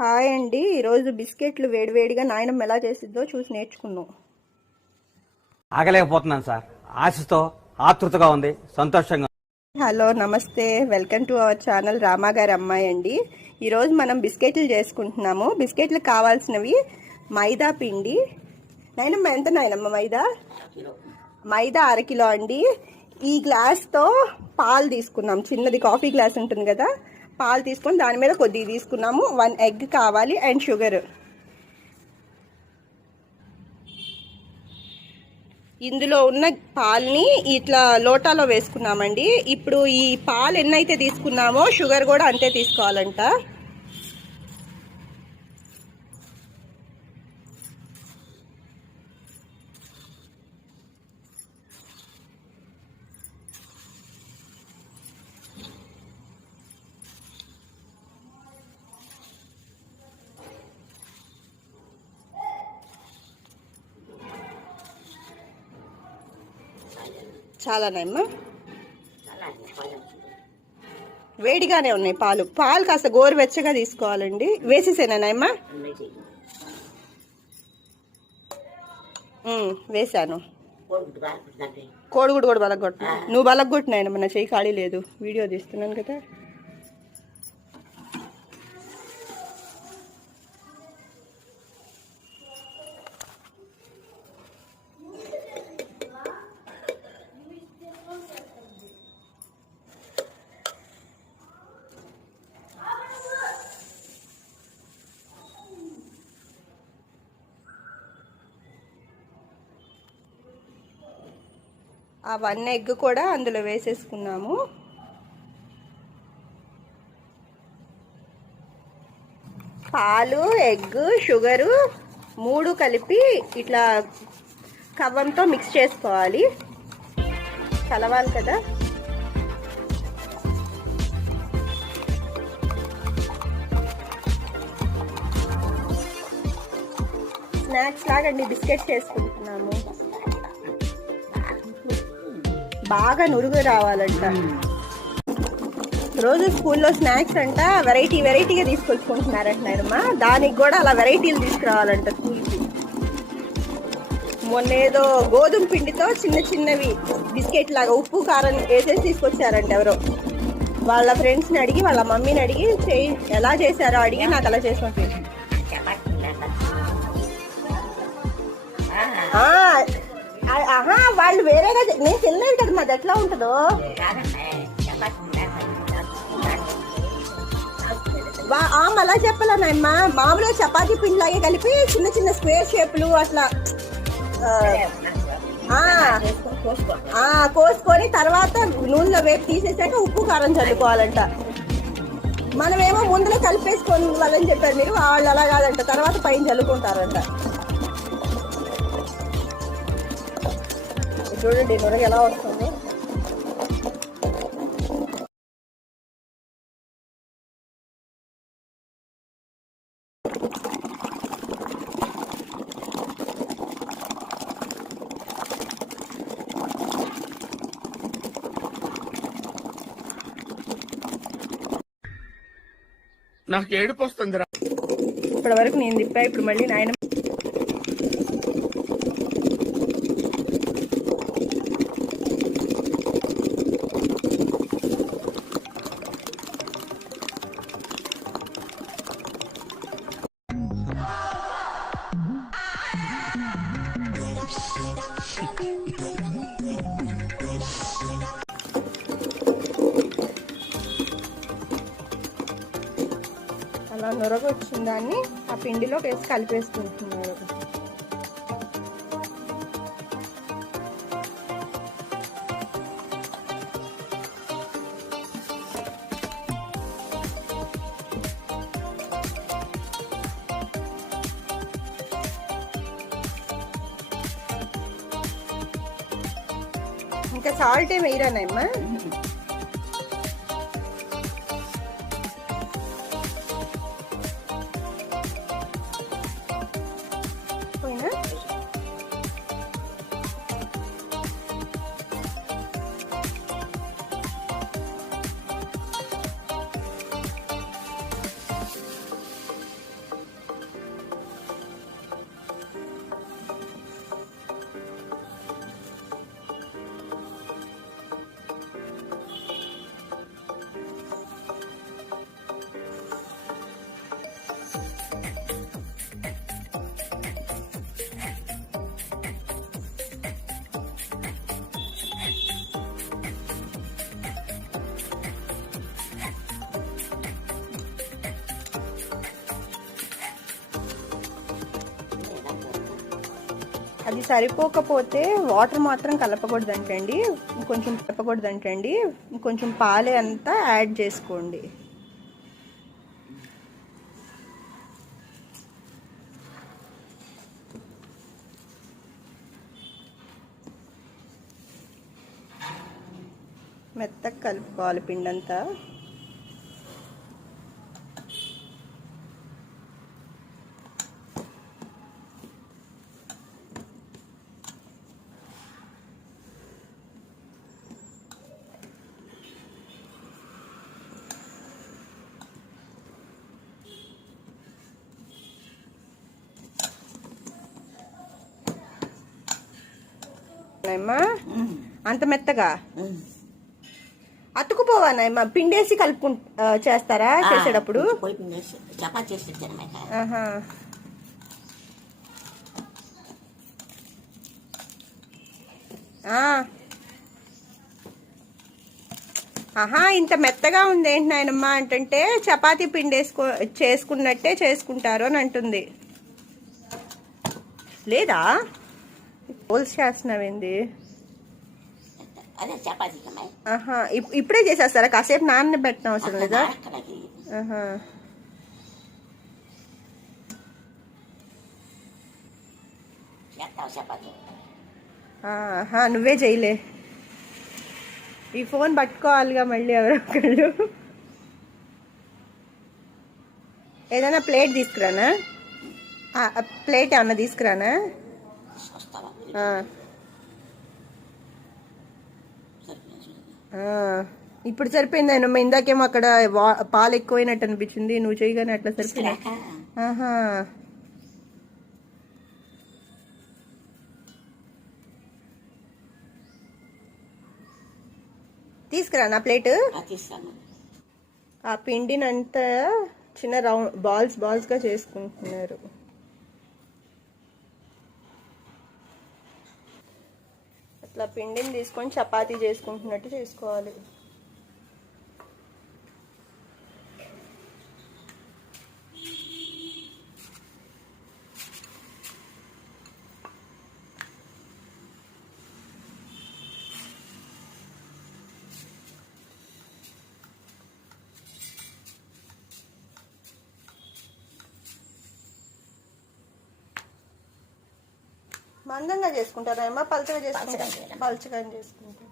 Hi అండి. ఈరోజు బిస్కెట్లు వేడివేడిగా నాయనమ్మ ఎలా చేసిద్దో చూసి నేర్చుకున్నాం. ఆగలేకపోతున్నాను సార్. ఆశతో ఆతృతగా ఉంది, సంతోషంగా. హలో, నమస్తే, welcome to our channel Rama గారి అమ్మాయి అండి. ఈరోజు మనం బిస్కెట్లు చేసుకుంటున్నాము. బిస్కెట్లు కావాల్సినవి మైదా పిండి. నాయనమ్మ ఎంత నాయనమ్మ? మైదా అరకిలో అండి. ఈ గ్లాస్తో పాలు తీసుకున్నాం. చిన్నది కాఫీ గ్లాస్ ఉంటుంది కదా, పాలు తీసుకొని దాని మీద కొద్దిగా తీసుకున్నాము. 1 ఎగ్ కావాలి అండ్ షుగర్. ఇందులో ఉన్న పాలని ఇట్లా లోటాలో వేసుకున్నామండి. ఇప్పుడు ఈ పాలు ఎన్నైతే తీసుకున్నామో షుగర్ కూడా అంతే తీసుకోవాలంట. చాలానమ్మా, వేడిగానే ఉన్నాయి పాలు. పాలు కాస్త గోరువెచ్చగా తీసుకోవాలండి. వేసేసేనాయమ్మా? వేసాను. కోడిగుడ్డు కూడా బలగొట్టు. నువ్వు బలగొట్టినాయనమ్మా, నా చెయ్యి ఖాళీ లేదు, వీడియో తీస్తున్నాను కదా. ఆ 1 ఎగ్ కూడా అందులో వేసేసుకున్నాము. పాలు, ఎగ్, షుగరు 3 కలిపి ఇట్లా కవ్వంతో మిక్స్ చేసుకోవాలి. కలవాలి కదా. స్నాక్స్ లాగండి బిస్కెట్స్ చేసుకుంటున్నాము. బాగా నురుగు రావాలంట. రోజు స్కూల్లో స్నాక్స్ అంట వెరైటీగా తీసుకొచ్చుకుంటున్నారంటున్నారమ్మా. దానికి కూడా అలా వెరైటీలు తీసుకురావాలంట స్కూల్కి. మొన్న ఏదో గోధుమ పిండితో చిన్నవి బిస్కెట్ లాగా ఉప్పు కారం వేసేసి తీసుకొచ్చారంట ఎవరో. వాళ్ళ ఫ్రెండ్స్ని అడిగి, వాళ్ళ మమ్మీని అడిగి ఎలా చేశారో అడిగి నాకు అలా చేసి పంపించారు. వాళ్ళు వేరేగా నేను తినలేదు కదా, మాది ఎట్లా ఉంటుందో. అలా చెప్పలేనమ్మా. మామూలుగా చపాతీ పిండి లాగే కలిపి చిన్న స్క్వేర్ షేపులు అట్లా కోసుకొని తర్వాత నూనెలో వేపు తీసేసాక ఉప్పు కారం చల్లుకోవాలంట. మనమేమో ముందులో కలిపేసుకొని వాళ్ళని చెప్పారు మీరు, వాళ్ళు అలా కాదంట, తర్వాత పైన చల్లుకుంటారంట. చూడండి నురగ ఎలా వస్తుంది. నాకు ఏడుపు వస్తుందిరా. ఇప్పటి వరకు నేను తిప్పా, ఇప్పుడు మళ్ళీ నాయన అలా నొరగ వచ్చిన దాన్ని ఆ పిండిలో వేసి కలిపేసుకుంటున్నారు. ఇంకా సాల్ట్ ఏమి వేయరానమ్మా? అది సరిపోకపోతే వాటర్ మాత్రం కలపకూడదంటండి, కొంచెం పాలే అంతా యాడ్ చేసుకోండి. మెత్తగా కలుపుకోవాలి పిండంతా. అంత మెత్తగా అతుకుపోవా నాయమ్మ? పిండేసి చేస్తారా చేసేటప్పుడు? ఆహా. ఆహా, ఇంత మెత్తగా ఉంది ఏంటి నాయనమ్మ అంటే చపాతీ పిండి చేసుకున్నట్టే చేసుకుంటారు అని అంటుంది. లేదా పోల్స్ చేస్తున్నావేంది? ఆహా, ఇప్పుడే చేసేస్తారా? కాసేపు నాన్న పెట్టిన అవసరం లేదా? ఆహా. ఆహా, నువ్వే చేయలే. ఈ ఫోన్ పట్టుకోవాలిగా మళ్ళీ ఎవరొకళ్ళు. ఏదైనా ప్లేట్ తీసుకురానా? ప్లేట్ ఏమన్నా తీసుకురానా? ఇప్పుడు సరిపోయింది ఆయన. ఇందాకేమో అక్కడ పాలు ఎక్కువైనట్టు అనిపించింది, నువ్వు చేయగానే అట్లా సరిపోయింది. ఆహా. తీసుకురా నా ప్లేట్. ఆ పిండినంతా చిన్న రౌండ్ బాల్స్ గా చేసుకుంటున్నారు. అట్లా పిండిని తీసుకొని చపాతీ చేసుకుంటున్నట్టు చేసుకోవాలి. మందంగా చేసుకుంటారా ఏమో? పలచగా చేసుకుంటారు. పలచగా చేసుకుంటారు.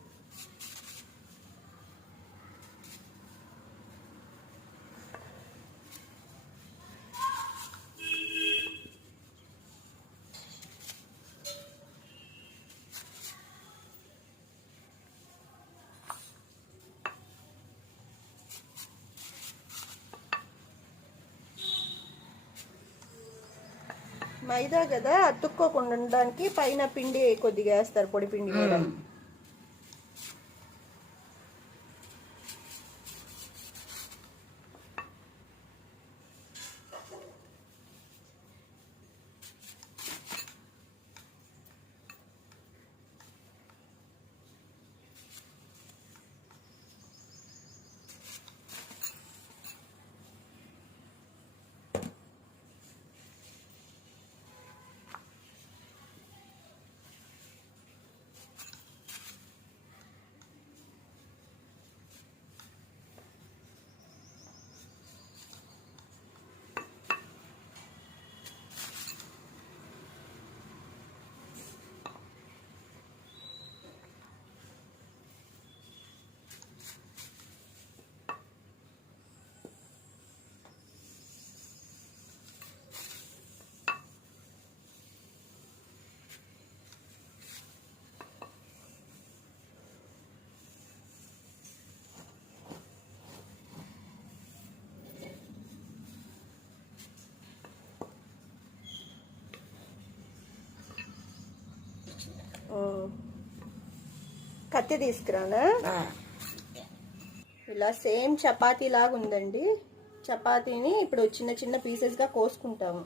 మైదా కదా, అతుక్కోకుండా ఉండడానికి పైన పిండి కొద్దిగా వేస్తారు, పొడి పిండి కూడా. కత్తి తీసుకురానా? ఇలా సేమ్ చపాతీ లాగా ఉందండి. చపాతీని ఇప్పుడు చిన్న చిన్న పీసెస్ గా కోసుకుంటాము.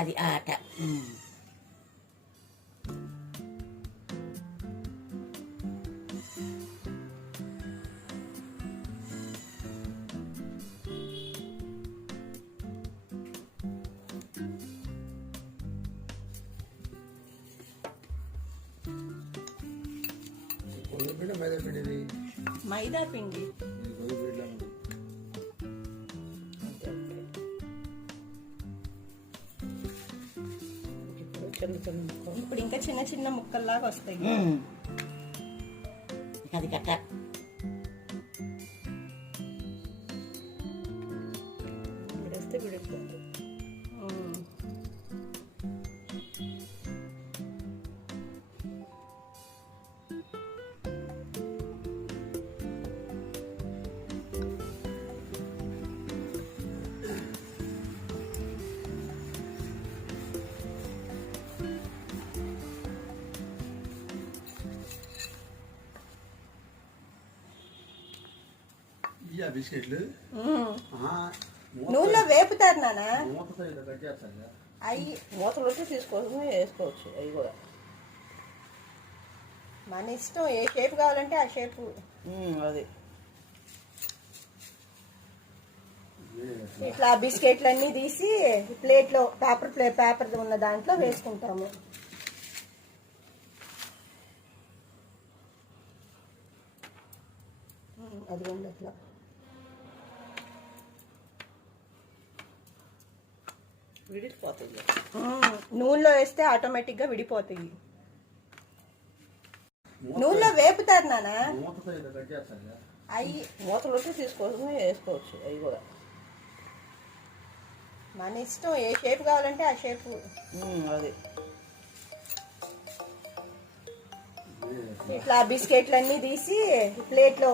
అది ఆట. గోధుమపిండి మైదా పిండి ఇది మైదా పిండి. గోధుమపిండిలా ఉంది. ఇప్పుడు ఇంకా చిన్న చిన్న ముక్కల్లాగా వస్తాయి. అది కట్ట వేస్తే విడిపోతుంది. ఇయ్యా బిస్కెట్లు నూనెలో వేపుతారు నాన్న. మూతతో ఇలా కట్ చేస్తాను. అయ్యి మూతలు వచ్చి తీసుకోవచ్చు, వేసుకోవచ్చు. అవి కూడా మన ఇష్టం, ఏ షేప్ కావాలంటే ఆ షేపు. అది ఇట్లా బిస్కెట్లన్నీ తీసి ప్లేట్లో పేపర్ ఉన్న దాంట్లో వేసుకుంటాము. అది ఉంది అట్లా. విడిపోతుంది. నూనెలో వేస్తే ఆటోమేటిక్ గా విడిపోతాయి. నూనెలో వేపుతారు నాన్న. మూతతో ఇలా కట్ చేస్తాను. అయ్యి మూతలు వచ్చి తీసుకోవచ్చు, వేసుకోవచ్చు. అవి కూడా మన ఇష్టం, ఏ షేప్ కావాలంటే ఆ షేపు. అది ఇట్లా బిస్కెట్లన్నీ తీసి ప్లేట్లో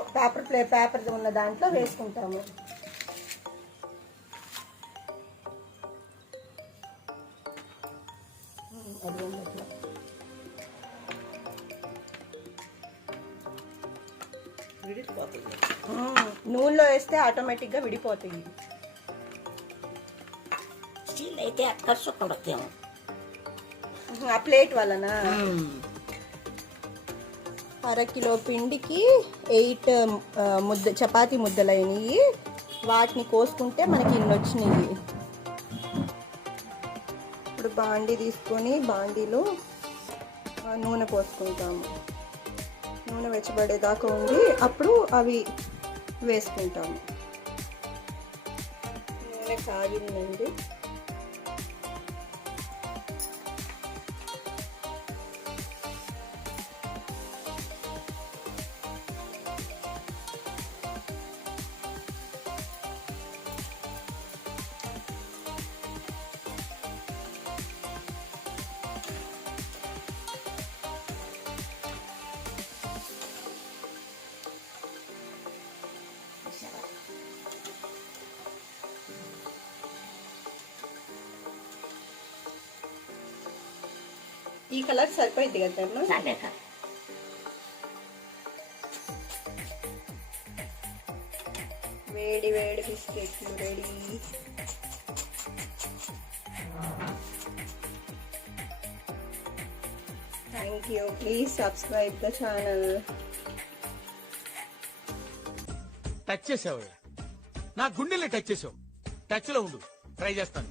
పేపర్ ఉన్న దాంట్లో వేసుకుంటాము. అది ఉంది అట్లా. విడిపోతుంది. నూనెలో వేస్తే ఆటోమేటిక్ గా విడిపోతాయి. స్టీల్ అయితే ఖర్చు కొడతాము. ఆ ప్లేట్ వలన 1/2 కిలో పిండికి 8 చపాతీ ముద్దలైనవి. వాటిని కోసుకుంటే మనకి ఇన్ని వచ్చినాయి. ఇప్పుడు బాండీ తీసుకొని బాండీలో నూనె పోసుకుంటాము. నూనె వెచ్చబడేదాకా ఉండి అప్పుడు అవి వేసుకుంటాము. నూనె కాగిందండి. ఈ కలర్ సరిపోయింది కదమ్మా. చాలేక వేడి వేడి బిస్కెట్లు ready. Thank you. Please subscribe the channel. Touch చేసావు, నా గుండెల్ని టచ్ చేసావు. టచ్ లో ఉండు, ట్రై చేస్తాను.